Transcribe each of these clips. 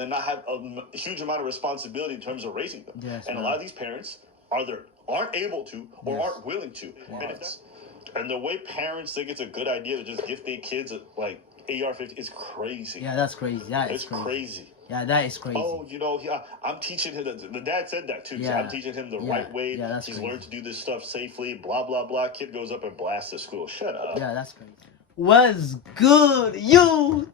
and not have a huge amount of responsibility in terms of raising them. Yes, and a lot of these parents aren't able to or aren't willing to. And the way parents think it's a good idea to just gift their kids like AR-15 is crazy. Yeah, that's crazy. It's crazy. Yeah, that is crazy. Oh, I'm teaching him. The dad said that too. Yeah. So I'm teaching him the right way. Yeah, that's He's crazy. learned to do this stuff safely. Blah blah blah. Kid goes up and blasts the school. Shut up. Yeah, that's crazy. What's good, YouTube?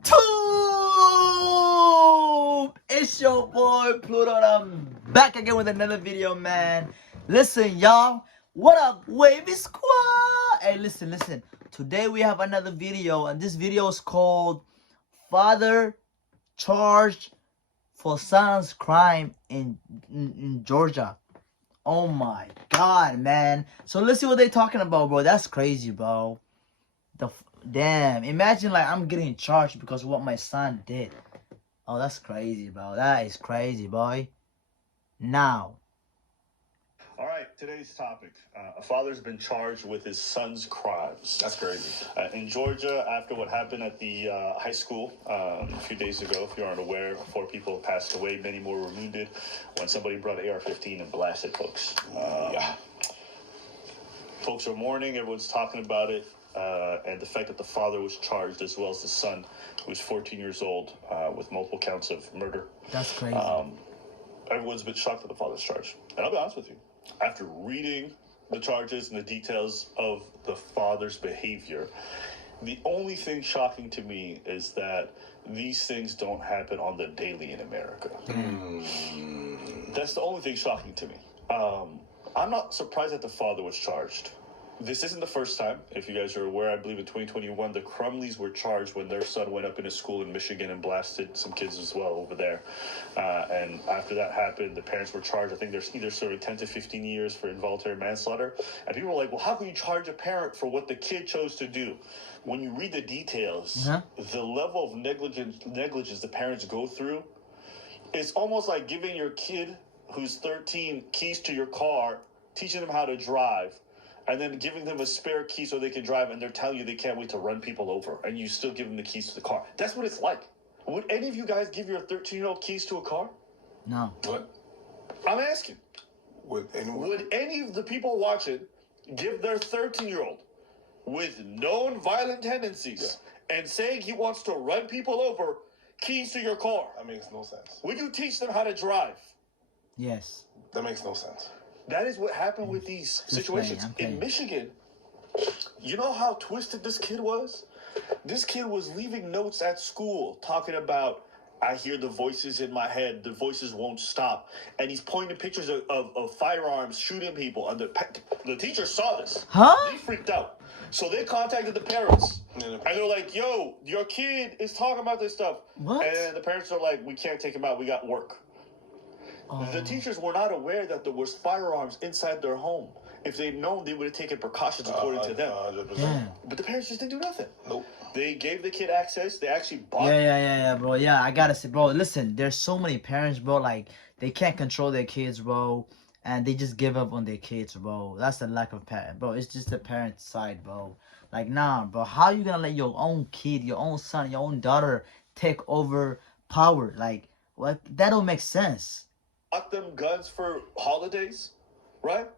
It's your boy Pluto. And I'm back again with another video, man. Listen, y'all. What up, Wavy Squad? Hey, listen. Today we have another video, and this video is called "Father Charged for Son's Crime in Georgia." Oh my God, man. So let's see what they're talking about, bro. That's crazy, bro. Damn, imagine like I'm getting charged because of what my son did. Oh, that's crazy, bro. That is crazy, boy. Now. All right, today's topic. A father's been charged with his son's crimes. That's crazy. In Georgia, after what happened at the high school a few days ago, if you aren't aware, 4 people passed away, many more were wounded when somebody brought an AR-15 and blasted folks. Folks are mourning, everyone's talking about it. And the fact that the father was charged as well as the son, who was 14 years old, with multiple counts of murder. That's crazy. Everyone's been shocked that the father's charged. And I'll be honest with you, after reading the charges and the details of the father's behavior, the only thing shocking to me is that these things don't happen on the daily in America. That's the only thing shocking to me. I'm not surprised that the father was charged. This isn't the first time. If you guys are aware, I believe in 2021, the Crumleys were charged when their son went up in a school in Michigan and blasted some kids as well over there. And after that happened, the parents were charged. I think they're either serving 10 to 15 years for involuntary manslaughter. And people were like, well, how can you charge a parent for what the kid chose to do? When you read the details, the level of negligence the parents go through, it's almost like giving your kid who's 13 keys to your car, teaching them how to drive, and then giving them a spare key so they can drive, and they're telling you they can't wait to run people over, and you still give them the keys to the car. That's what it's like. Would any of you guys give your 13-year-old keys to a car? No. What? I'm asking. Would anyone? Would any of the people watching give their 13-year-old with known violent tendencies and saying he wants to run people over keys to your car? That makes no sense. Would you teach them how to drive? Yes. That makes no sense. That is what happened with these situations. In Michigan, you know how twisted this kid was? This kid was leaving notes at school talking about, I hear the voices in my head, the voices won't stop. And he's pointing pictures of firearms, shooting people. And the teacher saw this. They freaked out. So they contacted the parents. And they're like, yo, your kid is talking about this stuff. What? And the parents are like, we can't take him out. We got work. The teachers were not aware that there was firearms inside their home. If they'd known, they would have taken precautions according to them. 100%. But the parents just didn't do nothing. Nope. They gave the kid access. They actually bought. Yeah, bro. Yeah, I gotta say, bro. Listen, there's so many parents, bro. Like they can't control their kids, bro, and they just give up on their kids, bro. That's the lack of parent, bro. It's just the parent side, bro. Like, nah, bro. How you gonna let your own kid, your own son, your own daughter take over power? Like, what? That don't make sense. Bought them guns for holidays, right?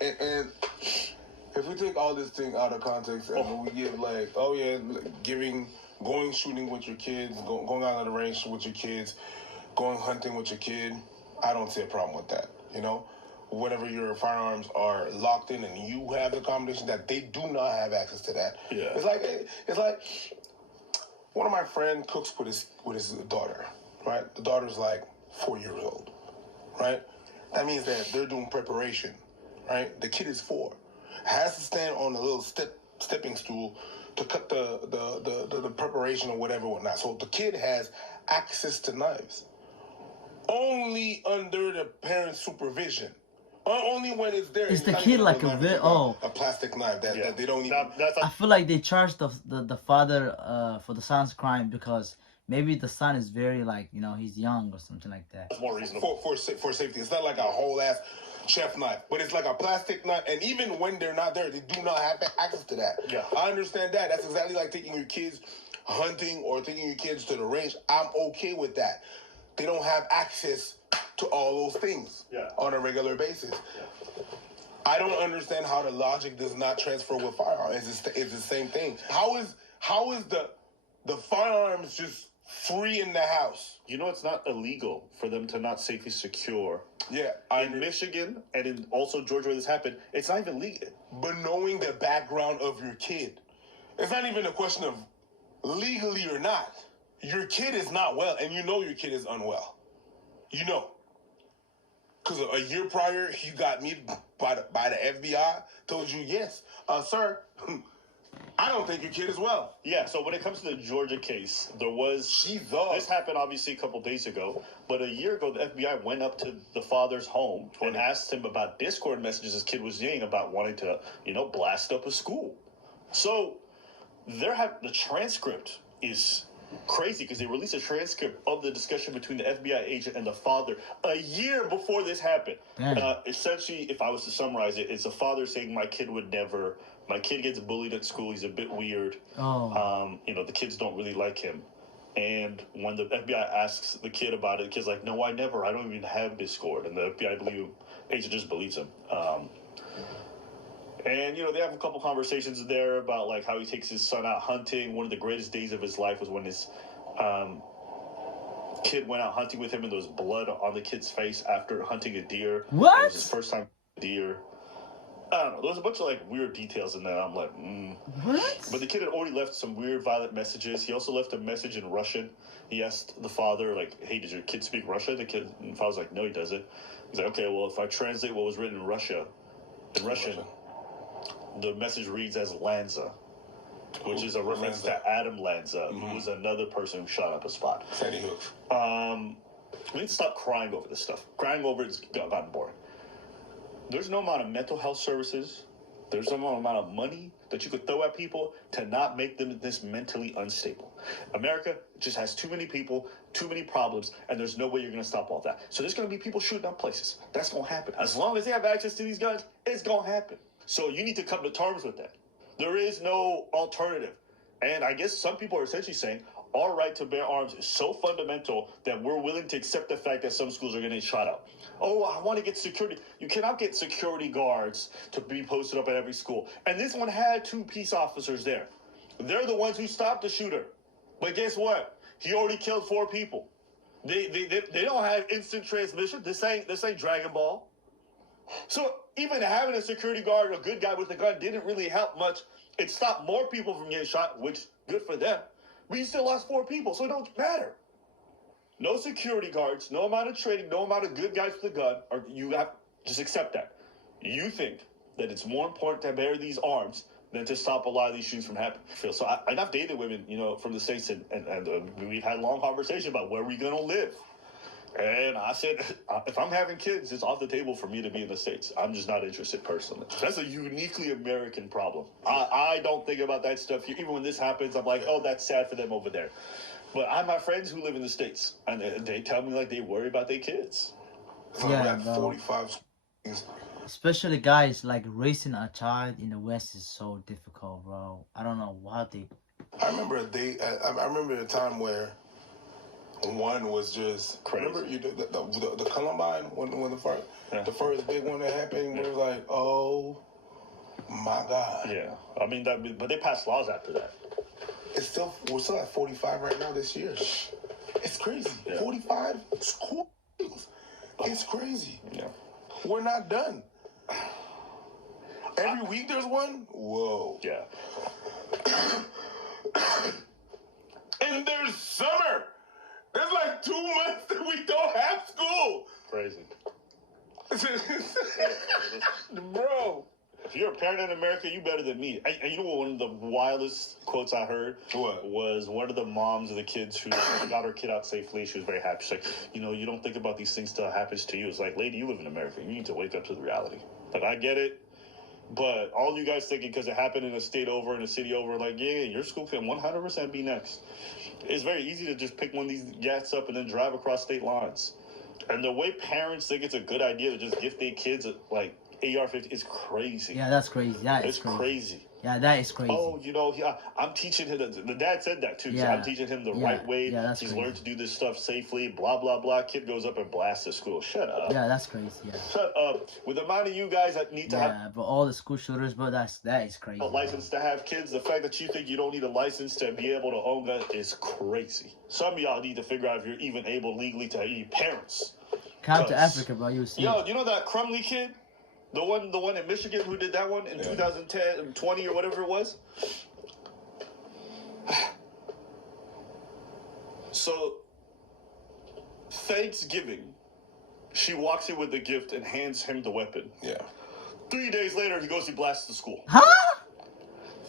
And if we take all this thing out of context and we give like, oh yeah, going shooting with your kids, going out on the range with your kids, going hunting with your kid, I don't see a problem with that. You know, whenever your firearms are locked in and you have the combination that they do not have access to that. Yeah. It's like one of my friends cooks with his daughter. Right? The daughter's like 4 years old, right? That means that they're doing preparation, right? The kid is 4. Has to stand on a little stepping stool to cut the preparation or whatnot. So the kid has access to knives. Only under the parent's supervision. Only when it's there. Is the kid like a plastic knife that they don't even... I feel like they charged the father for the son's crime because maybe the son is very like, you know, he's young or something like that. It's more reasonable. For safety. It's not like a whole ass chef knife, but it's like a plastic knife. And even when they're not there, they do not have access to that. Yeah. I understand that. That's exactly like taking your kids hunting or taking your kids to the range. I'm okay with that. They don't have access to all those things on a regular basis. Yeah. I don't understand how the logic does not transfer with firearms. It's the same thing. How is the firearms just free in the house? You know, it's not illegal for them to not safely secure. Yeah, in Michigan and in also Georgia where this happened, it's not even legal. But knowing the background of your kid, it's not even a question of legally or not. Your kid is not well, and you know your kid is unwell. You know. Because a year prior, you got me by the FBI, told you, yes, sir, I don't think your kid is well. Yeah, so when it comes to the Georgia case, there was... This happened, obviously, a couple days ago. But a year ago, the FBI went up to the father's home and asked him about Discord messages his kid was getting about wanting to, you know, blast up a school. So the transcript is crazy because they released a transcript of the discussion between the FBI agent and the father a year before this happened. Essentially, if I was to summarize it, it's a father saying, my kid gets bullied at school. He's a bit weird. You know, the kids don't really like him. And when the FBI asks the kid about it, the kid's like, no, I never. I don't even have Discord. And the FBI agent just believes him. And, you know, they have a couple conversations there about, like, how he takes his son out hunting. One of the greatest days of his life was when his kid went out hunting with him and there was blood on the kid's face after hunting a deer. What? It was his first time deer. I don't know. There was a bunch of, like, weird details in there. I'm like, What? But the kid had already left some weird, violent messages. He also left a message in Russian. He asked the father, like, hey, does your kid speak Russian? The father's like, no, he doesn't. He's like, okay, well, if I translate what was written in Russian, the message reads as Lanza, which is a reference to Adam Lanza, who was another person who shot up a spot. Sandy Hook. We need to stop crying over this stuff. Crying over it's gotten boring. There's no amount of mental health services. There's no amount of money that you could throw at people to not make them this mentally unstable. America just has too many people, too many problems, and there's no way you're going to stop all that. So there's going to be people shooting up places. That's going to happen. As long as they have access to these guns, it's going to happen. So you need to come to terms with that. There is no alternative. And I guess some people are essentially saying our right to bear arms is so fundamental that we're willing to accept the fact that some schools are getting shot up. Oh, I want to get security. You cannot get security guards to be posted up at every school. And this one had 2 peace officers there. They're the ones who stopped the shooter. But guess what? He already killed 4 people. They don't have instant transmission. This ain't Dragon Ball. So even having a security guard, a good guy with a gun, didn't really help much. It stopped more people from getting shot, which good for them. But you still lost 4 people, so it don't matter. No security guards, no amount of training, no amount of good guys with a gun. Or you have just accept that. You think that it's more important to bear these arms than to stop a lot of these shootings from happening. So I've dated women, you know, from the States, and we've had long conversations about where we're gonna live. And I said, if I'm having kids, it's off the table for me to be in the States. I'm just not interested personally. That's a uniquely American problem. I don't think about that stuff here. Even when this happens, I'm like, oh, that's sad for them over there. But I have my friends who live in the States, and they tell me like they worry about their kids. Yeah, bro. 45. Especially guys, like raising a child in the West is so difficult, bro. I don't know how they... I remember I remember a time where one was just crazy. Remember the Columbine when the first big one that happened? It was like, oh my God. Yeah, I mean but they passed laws after that. We're still at 45 right now this year. It's crazy. Yeah. 45 schools. It's crazy. Yeah, we're not done. Every week there's one. Whoa. Yeah. And there's summer. There's like 2 months that we don't have school. Crazy. Bro. If you're a parent in America, you better than me. And you know what one of the wildest quotes I heard? What? Was one of the moms of the kids who got her kid out safely. She was very happy. She's like, you know, you don't think about these things till it happens to you. It's like, lady, you live in America. You need to wake up to the reality. Like, I get it. But all you guys thinking because it happened in a state over, in a city over, like, yeah, your school can 100% be next. It's very easy to just pick one of these gats up and then drive across state lines. And the way parents think it's a good idea to just gift their kids like AR-15 is crazy. Yeah, that's crazy. That is It's crazy. Yeah, that is crazy. Oh, yeah, I'm teaching him. The dad said that too. So Yeah. I'm teaching him the Yeah. right way. Yeah, that's He's crazy. learned to do this stuff safely. Blah blah blah. Kid goes up and blasts the school. Shut up. Yeah, that's crazy. Yeah. Shut up. With the amount of you guys that need to have Yeah, but all the school shooters, bro, that is crazy. a license to have kids, the fact that you think you don't need a license to be able to own gun is crazy. Some of y'all need to figure out if you're even able legally to have any parents. Come to Cause- Africa, bro. You see. Yo, you know that Crumley kid? The one in Michigan who did that one in 2010, 20 or whatever it was? So, Thanksgiving, she walks in with the gift and hands him the weapon. Yeah. 3 days later, he goes, he blasts the school. Huh?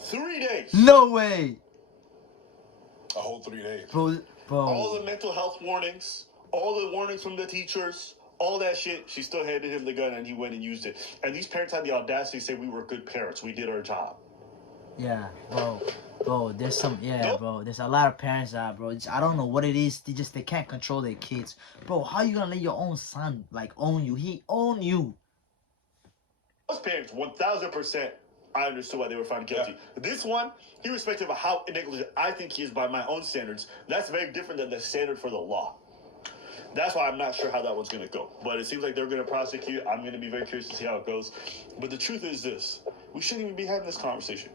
3 days. No way, A whole 3 days. bro. All the mental health warnings, all the warnings from the teachers, all that shit, she still handed him the gun and he went and used it. And these parents had the audacity to say, we were good parents. We did our job. Yeah, bro. There's some. Yeah, Nope. bro. There's a lot of parents out, bro. I don't know what it is. They can't control their kids, bro. How you gonna let your own son like own you? He own you. Those parents, 1,000%, I understood why they were found guilty. This one, irrespective of how negligent I think he is by my own standards, that's very different than the standard for the law. That's why I'm not sure how that one's going to go. But it seems like they're going to prosecute. I'm going to be very curious to see how it goes. But the truth is this. We shouldn't even be having this conversation.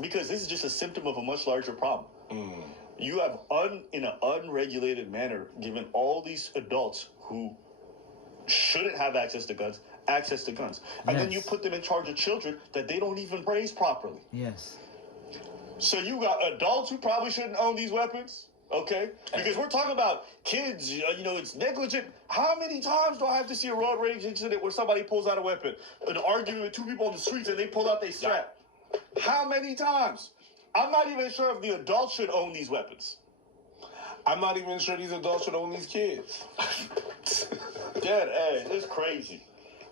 Because this is just a symptom of a much larger problem. You have, in an unregulated manner, given all these adults who shouldn't have access to guns. And then you Yes. put them in charge of children that they don't even raise properly. Yes. So you got adults who probably shouldn't own these weapons, okay? Because we're talking about kids, it's negligent. How many times do I have to see a road rage incident where somebody pulls out a weapon? An argument with two people on the streets and they pull out their strap? How many times? I'm not even sure if the adults should own these weapons. I'm not even sure these adults should own these kids. Dead ass. It's crazy.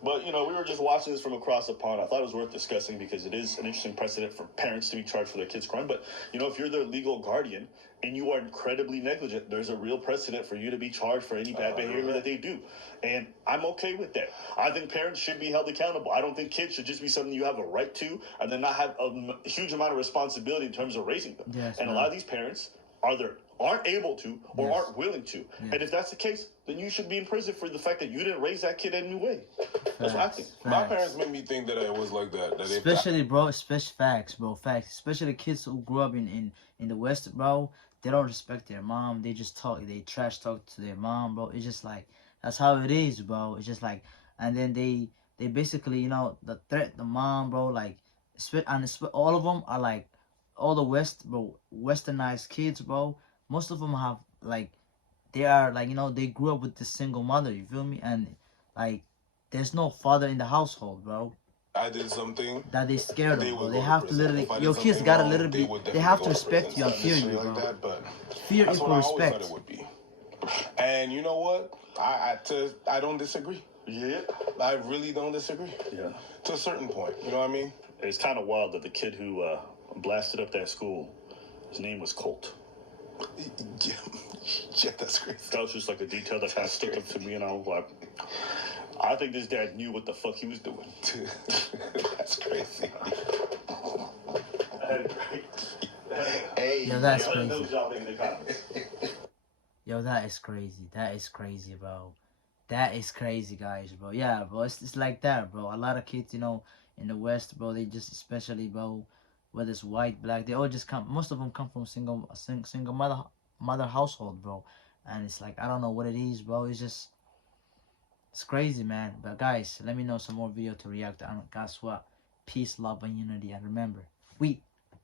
But, we were just watching this from across the pond. I thought it was worth discussing because it is an interesting precedent for parents to be charged for their kids' crime. But, if you're their legal guardian and you are incredibly negligent, there's a real precedent for you to be charged for any bad behavior that they do. And I'm okay with that. I think parents should be held accountable. I don't think kids should just be something you have a right to and then not have a huge amount of responsibility in terms of raising them. Yes, and a man. lot of these parents aren't able to or Yes. aren't willing to. And if that's the case, then you should be in prison for the fact that you didn't raise that kid in a new way. That's what I think. My Facts. parents made me think that it was like that. That if Especially, bro, facts. Especially kids who grew up in the West, bro. They don't respect their mom. They just they trash talk to their mom, bro. It's just like, that's how it is, bro. It's just like, and then they basically, the threat, the mom, bro, like, all of them are like, all the westernized kids, bro. Most of them have, like, they are, like, they grew up with the single mother, you feel me? And, like, there's no father in the household, bro. I did something That they scared they of, bro. would They go to have to prison. literally, If I did your kids something gotta wrong, literally would they have to definitely go respect you and prison. fear Not you, necessarily bro. like that, but Fear that's equal what I always respect. thought it would be. And you know what? I don't disagree. Yeah. I really don't disagree. Yeah. To a certain point, you know what I mean? It's kind of wild that the kid who blasted up that school, his name was Colt. Yeah, that's crazy. That was just like a detail that kind of stuck up to me, and I was like, I think this dad knew what the fuck he was doing. That's crazy. Hey, Yo, that's Let us know crazy. what y'all think in the comments. Yo, that is crazy. That is crazy, bro. That is crazy, guys, bro. Yeah, bro. It's like that, bro. A lot of kids, in the West, bro, they just, especially, bro, whether it's white, black, they all just come. Most of them come from single mother household, bro. And it's like, I don't know what it is, bro. It's crazy, man. But guys, let me know some more video to react to. And guess what? Peace, love, and unity. And remember, we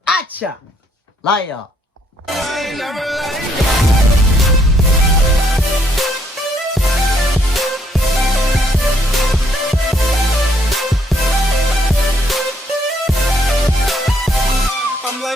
atcha liar. I ain't never like